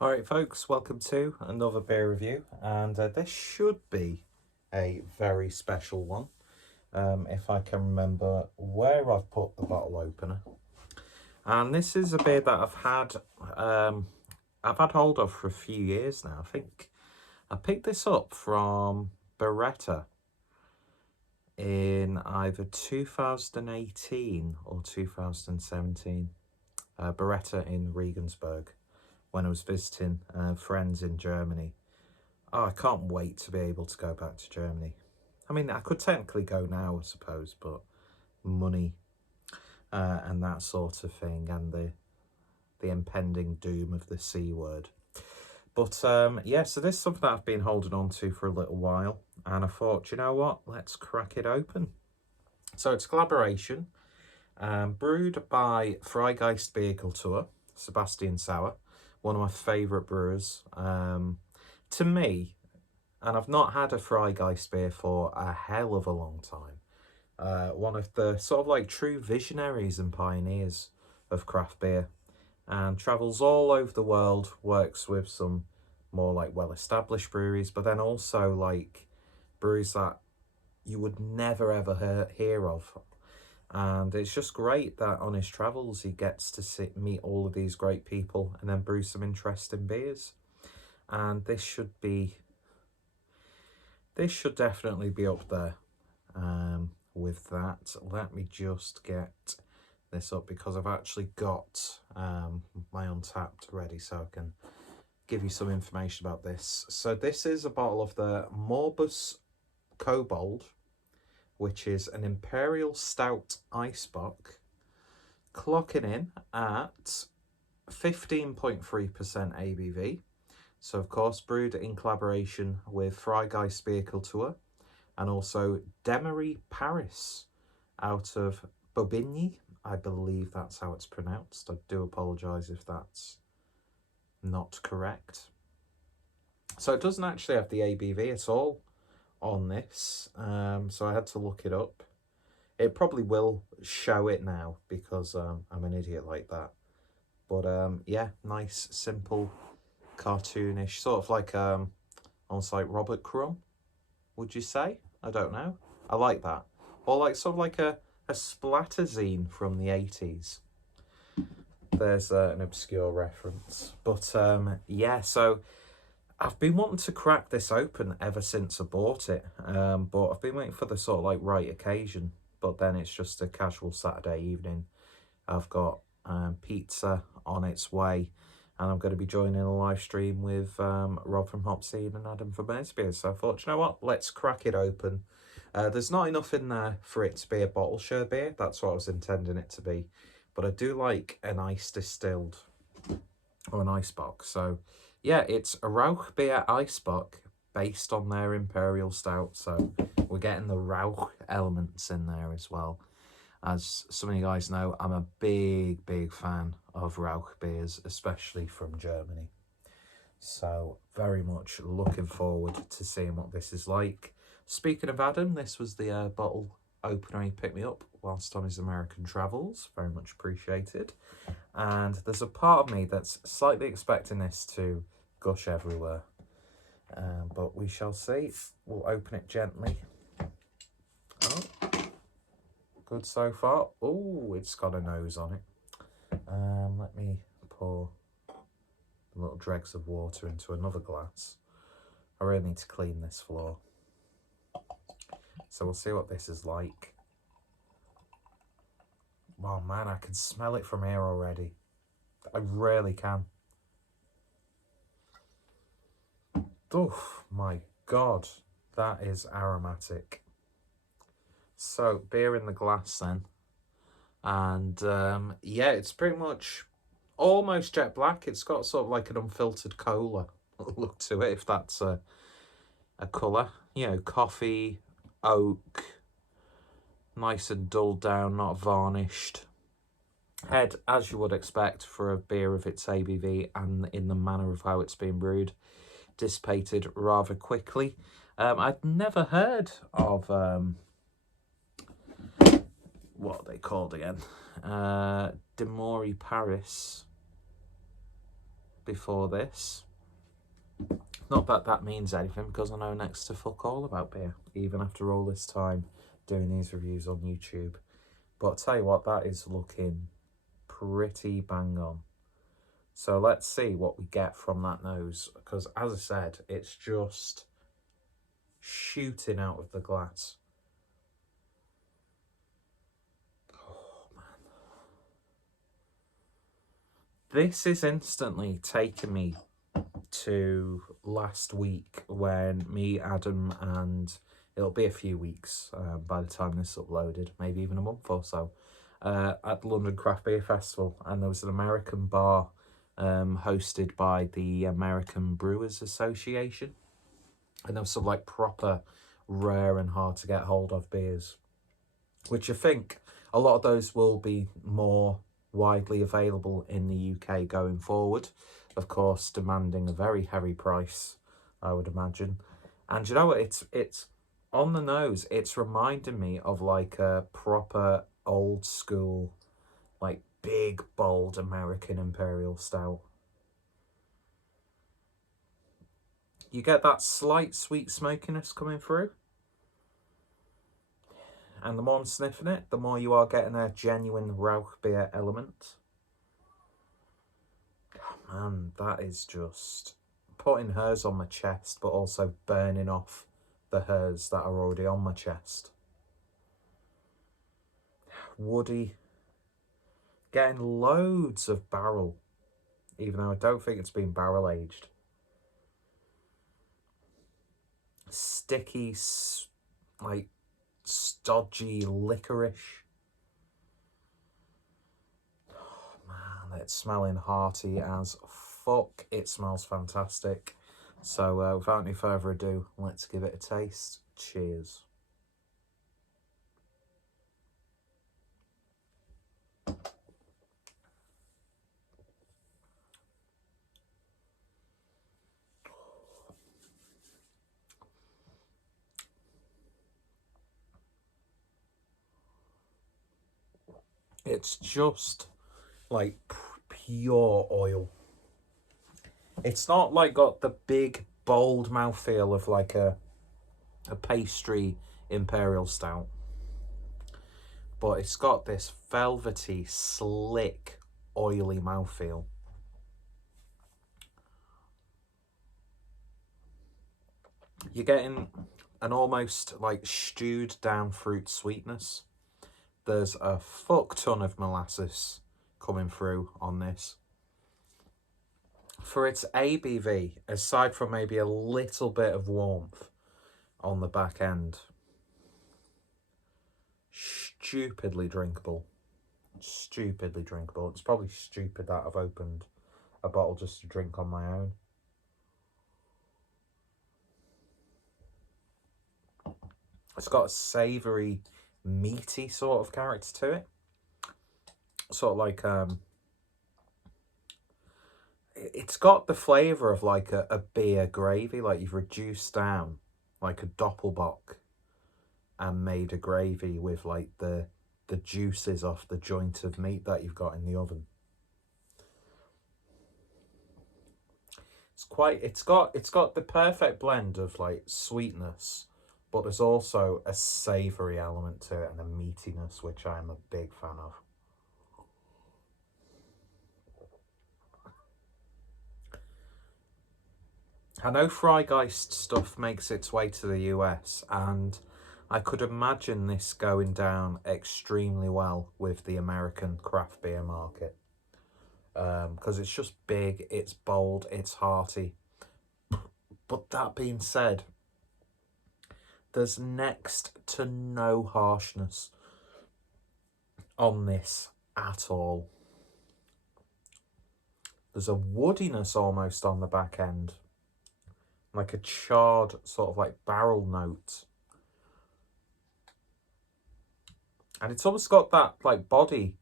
Alright folks, welcome to another beer review, and this should be a very special one, if I can remember where I've put the bottle opener. And this is a beer that I've had hold of for a few years now. I think I picked this up from Beretta in either 2018 or 2017. Beretta in Regensburg, when I was visiting friends in Germany. Oh, I can't wait to be able to go back to Germany. I mean, I could technically go now, I suppose, but money and that sort of thing, and the impending doom of the C word. But yeah, so this is something that I've been holding on to for a little while, and I thought, you know what, let's crack it open. So it's a collaboration, brewed by Freigeist Bierkultur, Sebastian Sauer, one of my favourite brewers. To me, and I've not had a Freigeist beer for a hell of a long time. One of the sort of like true visionaries and pioneers of craft beer, and travels all over the world, works with some more like well-established breweries, but then also like breweries that you would never ever hear of. And it's just great that on his travels he gets to meet all of these great people and then brew some interesting beers. And this should definitely be up there with that. Let me just get this up because I've actually got my Untappd ready so I can give you some information about this. So this is a bottle of the Morbus Kobold, which is an Imperial Stout Eisbock, clocking in at 15.3% ABV. So, of course, brewed in collaboration with Freigeist Bierkultur and also Demory Paris out of Bobigny. I believe that's how it's pronounced. I do apologise if that's not correct. So it doesn't actually have the ABV at all on this, so I had to look it up. It probably will show it now because I'm an idiot like that. But yeah, nice, simple, cartoonish, sort of like almost like Robert Crumb, would you say? I don't know. I like that. Or like sort of like a splatter zine from the 80s. There's an obscure reference. But yeah, so I've been wanting to crack this open ever since I bought it, but I've been waiting for the sort of like right occasion. But then it's just a casual Saturday evening. I've got pizza on its way, and I'm going to be joining a live stream with Rob from Hopseed and Adam from Beer. So I thought, you know what, let's crack it open. There's not enough in there for it to be a bottle share beer. That's what I was intending it to be. But I do like an ice distilled or an ice box. So yeah, it's a Rauchbier Eisbock based on their Imperial Stout. So we're getting the Rauch elements in there as well. As some of you guys know, I'm a big fan of Rauch beers, especially from Germany. So very much looking forward to seeing what this is like. Speaking of Adam, this was the bottle opener he picked me up whilst on his American travels. Very much appreciated. And there's a part of me that's slightly expecting this to gush everywhere. But we shall see. We'll open it gently. Oh, good so far. Oh, it's got a nose on it. Let me pour little dregs of water into another glass. I really need to clean this floor. So we'll see what this is like. Oh man, I can smell it from here already. I really can. Oh my god, that is aromatic. So, beer in the glass then. And yeah, it's pretty much almost jet black. It's got sort of like an unfiltered cola look to it, if that's a colour. You know, coffee, oak, nice and dulled down, not varnished. Head, as you would expect for a beer of its ABV and in the manner of how it's been brewed, dissipated rather quickly. I'd never heard of what are they called again? Demory Paris before this. Not that that means anything, because I know next to fuck all about beer, even after all this time doing these reviews on YouTube. But I'll tell you what, that is looking pretty bang on. So let's see what we get from that nose, because as I said, it's just shooting out of the glass. Oh man. This is instantly taking me to last week when me, Adam, and it'll be a few weeks by the time this is uploaded, maybe even a month or so, at the London Craft Beer Festival, and there was an American bar hosted by the American Brewers Association, and there was some like proper rare and hard to get hold of beers, which I think a lot of those will be more widely available in the UK going forward, of course demanding a very heavy price, I would imagine. And you know what, it's on the nose, it's reminding me of like a proper old school, like big bold American Imperial Stout. You get that slight sweet smokiness coming through, and the more I'm sniffing it, the more you are getting a genuine Rauchbier element. Oh man, that is just putting hairs on my chest, but also burning off the hairs that are already on my chest. Woody. Getting loads of barrel, even though I don't think it's been barrel aged. Sticky, like stodgy licorice. Oh man, it's smelling hearty as fuck. It smells fantastic. So without any further ado, let's give it a taste. Cheers. It's just like pure oil. It's not like got the big bold mouthfeel of like a pastry Imperial Stout, but it's got this velvety, slick, oily mouthfeel. You're getting an almost like stewed down fruit sweetness. There's a fuck ton of molasses coming through on this. For its ABV, aside from maybe a little bit of warmth on the back end, stupidly drinkable. Stupidly drinkable. It's probably stupid that I've opened a bottle just to drink on my own. It's got a savoury, meaty sort of character to it. Sort of like it's got the flavour of like a beer gravy, like you've reduced down like a doppelbock and made a gravy with like the juices off the joint of meat that you've got in the oven. It's got the perfect blend of like sweetness, but there's also a savoury element to it and a meatiness, which I'm a big fan of. I know Freigeist stuff makes its way to the US, and I could imagine this going down extremely well with the American craft beer market. Because it's just big, it's bold, it's hearty. But that being said, there's next to no harshness on this at all. There's a woodiness almost on the back end, like a charred sort of like barrel note. And it's almost got that like body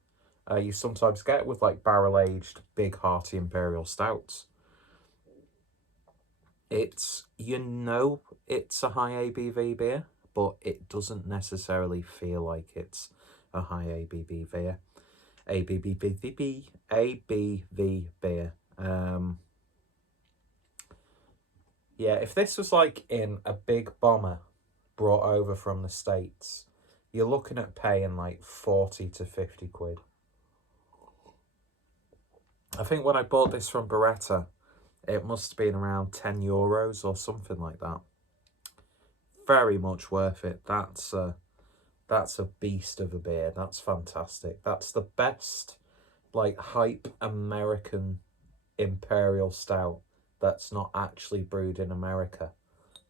you sometimes get with like barrel aged big hearty Imperial Stouts. It's, you know, it's a high ABV beer, but it doesn't necessarily feel like it's a high ABV beer. ABV beer. yeah, if this was like in a big bomber brought over from the States, you're looking at paying like 40 to 50 quid. I think when I bought this from Beretta, it must have been around 10 euros or something like that. Very much worth it. That's a beast of a beer. That's fantastic. That's the best, like, hype American Imperial Stout that's not actually brewed in America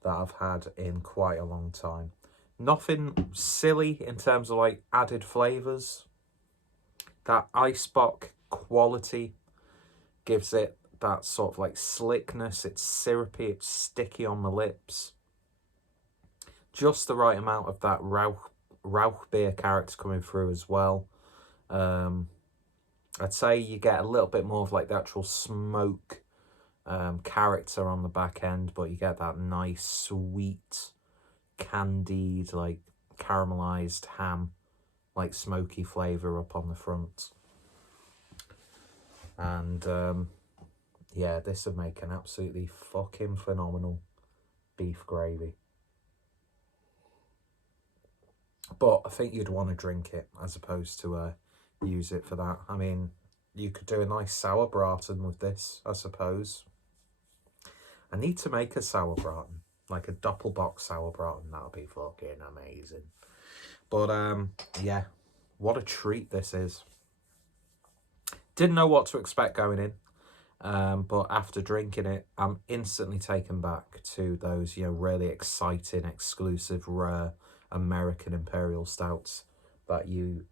that I've had in quite a long time. Nothing silly in terms of, like, added flavours. That Eisbock quality gives it that sort of, like, slickness. It's syrupy, it's sticky on the lips. Just the right amount of that Rauchbier character coming through as well. I'd say you get a little bit more of like the actual smoke character on the back end, but you get that nice, sweet, candied, like caramelized ham, like smoky flavour up on the front. And yeah, this would make an absolutely fucking phenomenal beef gravy. But I think you'd want to drink it as opposed to use it for that. I mean, you could do a nice sauerbraten with this, I suppose. I need to make a sauerbraten, like a doppelbock sauerbraten. That would be fucking amazing. But yeah, what a treat this is. Didn't know what to expect going in. But after drinking it, I'm instantly taken back to those, you know, really exciting, exclusive, rare American Imperial Stouts that you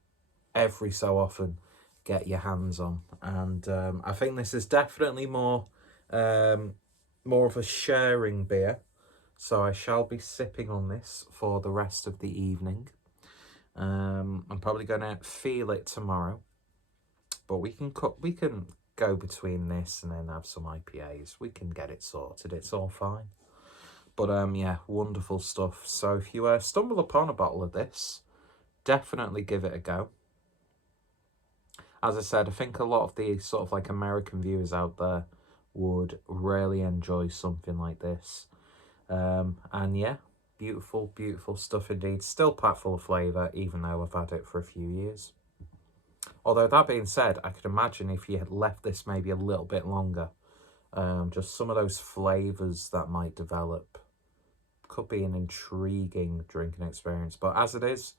every so often get your hands on. And I think this is definitely more of a sharing beer. So I shall be sipping on this for the rest of the evening. I'm probably going to feel it tomorrow. But we can go between this and then have some IPAs. We can get it sorted. It's all fine. But yeah, wonderful stuff. So if you stumble upon a bottle of this, definitely give it a go. As I said, I think a lot of the sort of like American viewers out there would really enjoy something like this. And yeah, beautiful, beautiful stuff indeed. Still packed full of flavour, even though I've had it for a few years. Although that being said, I could imagine if you had left this maybe a little bit longer, just some of those flavours that might develop could be an intriguing drinking experience. But as it is,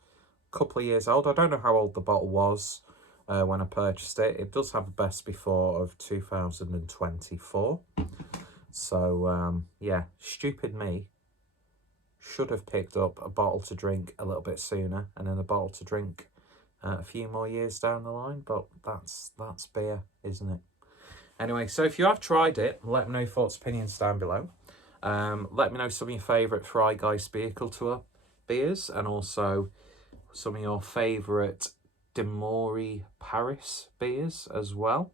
a couple of years old. I don't know how old the bottle was when I purchased it. It does have a best before of 2024. So yeah, stupid me. Should have picked up a bottle to drink a little bit sooner and then a bottle to drink a few more years down the line. But that's beer, isn't it? Anyway, so if you have tried it, let me know your thoughts, opinions down below. Let me know some of your favourite Freigeist Bierkultur beers and also some of your favourite Demory Paris beers as well.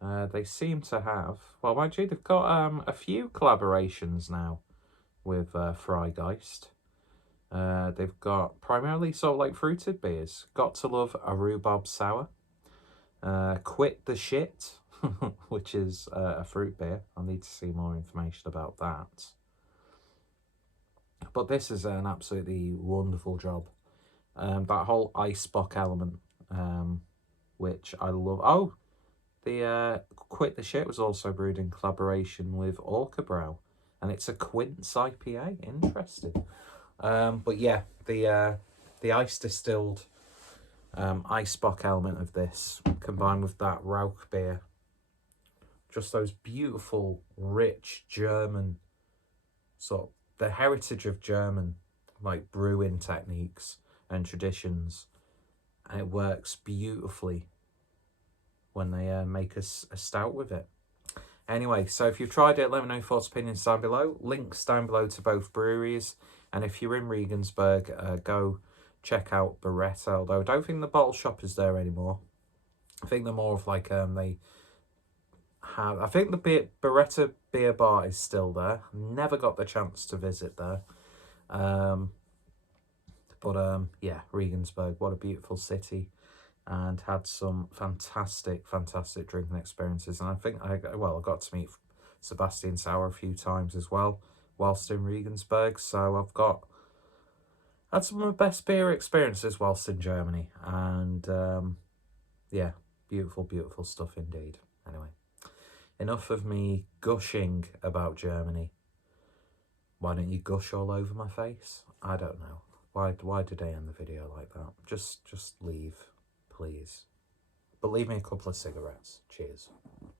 They seem to have, well, mind you, they've got a few collaborations now with Freigeist. They've got primarily sort of like fruited beers. Got to love a rhubarb sour. Quit the Shit, which is a fruit beer. I'll need to see more information about that. But this is an absolutely wonderful job. That whole Eisbock element, which I love. Oh, the Quit the Shit was also brewed in collaboration with Orca, and it's a Quince IPA. Interesting. But yeah, the ice distilled Eisbock element of this, combined with that Rauchbier, just those beautiful, rich German, sort of the heritage of German, like brewing techniques and traditions, and it works beautifully when they make a stout with it. Anyway, so if you've tried it, let me know your thoughts, opinions down below. Links down below to both breweries. And if you're in Regensburg, go check out Beretta. Although I don't think the bottle shop is there anymore. I think they're more of like, they have... I think the Beretta beer bar is still there. Never got the chance to visit there. Yeah, Regensburg, what a beautiful city. And had some fantastic, fantastic drinking experiences. And I think I got to meet Sebastian Sour a few times as well, whilst in Regensburg. So I've had some of my best beer experiences whilst in Germany. And yeah, beautiful, beautiful stuff indeed. Anyway, enough of me gushing about Germany. Why don't you gush all over my face? I don't know. Why did I end the video like that? Just leave, please. But leave me a couple of cigarettes. Cheers.